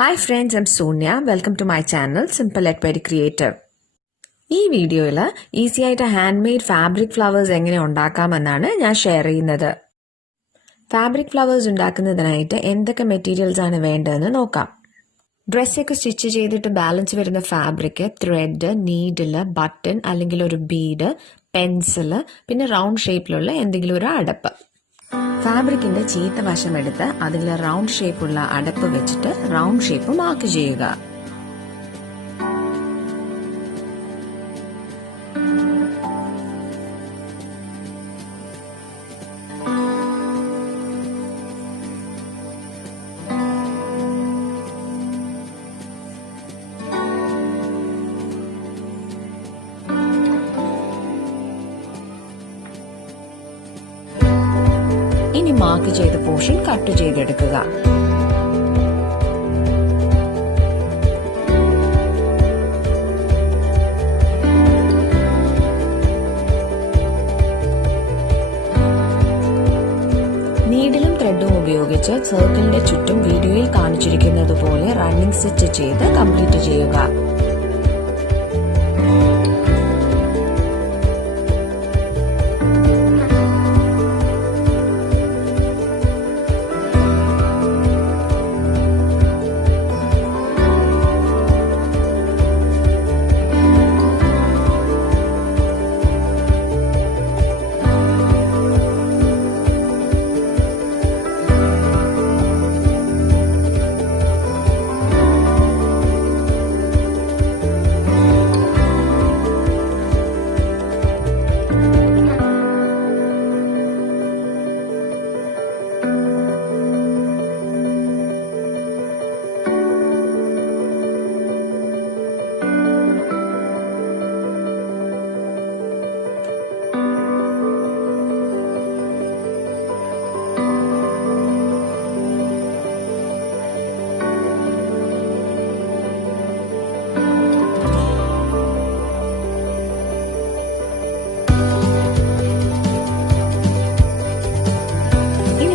Hi friends, I'm Soniya. Welcome to my channel, Simple Yet Very Creative. ഈ വീഡിയോയിൽ easy ആയിട്ട് hand made fabric flowers എങ്ങനെ ഉണ്ടാക്കാമെന്നാണ് ഞാൻ share ചെയ്യുന്നത്. ഫാബ്രിക് ഫ്ലവേഴ്സ് ഉണ്ടാക്കുന്നതിനായിട്ട് എന്തൊക്കെ മെറ്റീരിയൽസ് ആണ് വേണ്ടതെന്ന് നോക്കാം. ഡ്രസ്സൊക്കെ സ്റ്റിച്ച് ചെയ്തിട്ട് ബാലൻസ് വരുന്ന ഫാബ്രിക്, ത്രെഡ്, നീഡില്, ബട്ടൺ അല്ലെങ്കിൽ ഒരു ബീഡ്, പെൻസില്, പിന്നെ റൗണ്ട് ഷേപ്പിലുള്ള എന്തെങ്കിലും ഒരു അടപ്പ്. ഫാബ്രിക്കിന്റെ ചീത്ത വശം എടുത്ത് അതിൽ റൗണ്ട് ഷേപ്പുള്ള അടപ്പ് വെച്ചിട്ട് റൗണ്ട് ഷേപ്പ് മാർക്ക് ചെയ്യുക. ഇനി മാർക്ക് ചെയ്ത പോർഷൻ കട്ട് ചെയ്തെടുക്കുക. നീഡിലും ത്രെഡും ഉപയോഗിച്ച് സർക്കിളിന്റെ ചുറ്റും വീഡിയോയിൽ കാണിച്ചിരിക്കുന്നത് പോലെ റണ്ണിംഗ് സ്റ്റിച്ച് ചെയ്ത് കംപ്ലീറ്റ് ചെയ്യുക.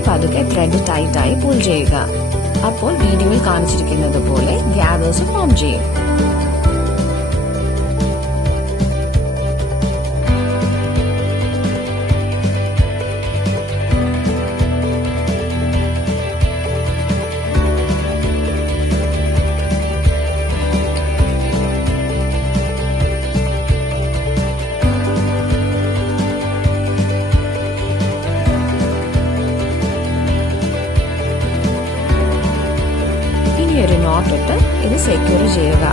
പതുക്കെ ത്രെഡ് ടൈറ്റായി പുൾ ചെയ്യുക. അപ്പോൾ വീഡിയോയിൽ കാണിച്ചിരിക്കുന്നത് പോലെ ഗ്യാദേഴ്സ് ഫോം ചെയ്യും. ഒരു നോട്ട് ഇട്ട് ഇത് സെക്യൂർ ചെയ്യുക.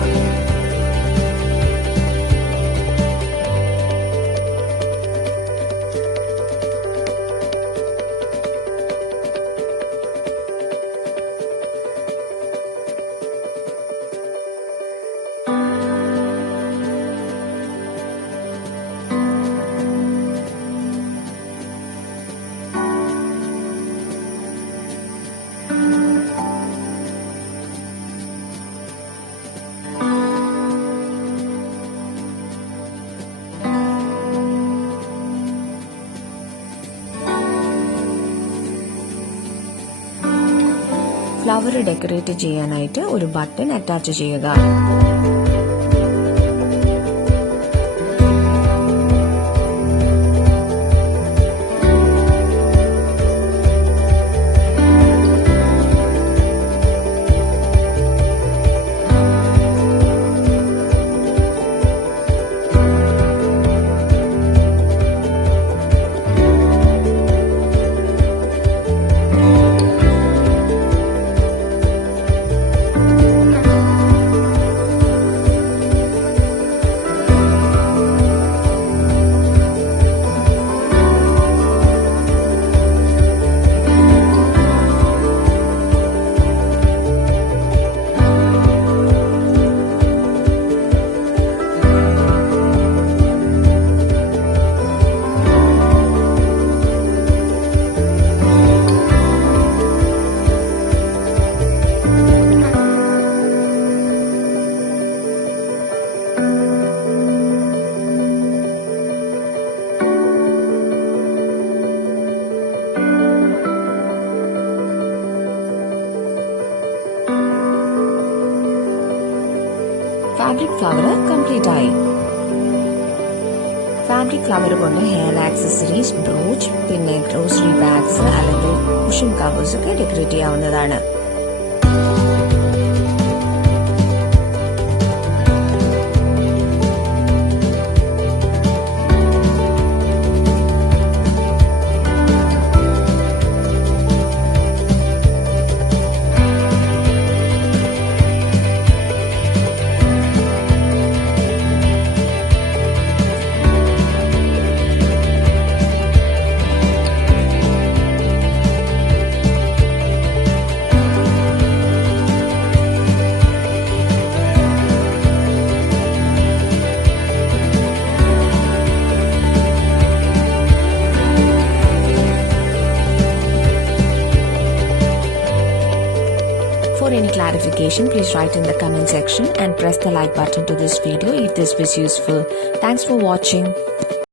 ഫ്ലവർ ഡെക്കറേറ്റ് ചെയ്യാനായിട്ട് ഒരു ബട്ടൺ അറ്റാച്ച് ചെയ്യുക. ഫാബ്രിക് ഫ്ലവർ കംപ്ലീറ്റ് ആയി. ഫാബ്രിക് ഫ്ലവർ കൊണ്ട് ഹെയർ ആക്സസറീസ്, ബ്രൂച്ച്, പിന്നെ ഗ്രോസറി ബാഗ്സ് അല്ലെങ്കിൽ കുഷൻ കവേഴ്സ് ഒക്കെ ഡെക്കറേറ്റ് ചെയ്യാവുന്നതാണ്. For any clarification, please write in the comment section and press the like button to this video if this was useful. Thanks for watching.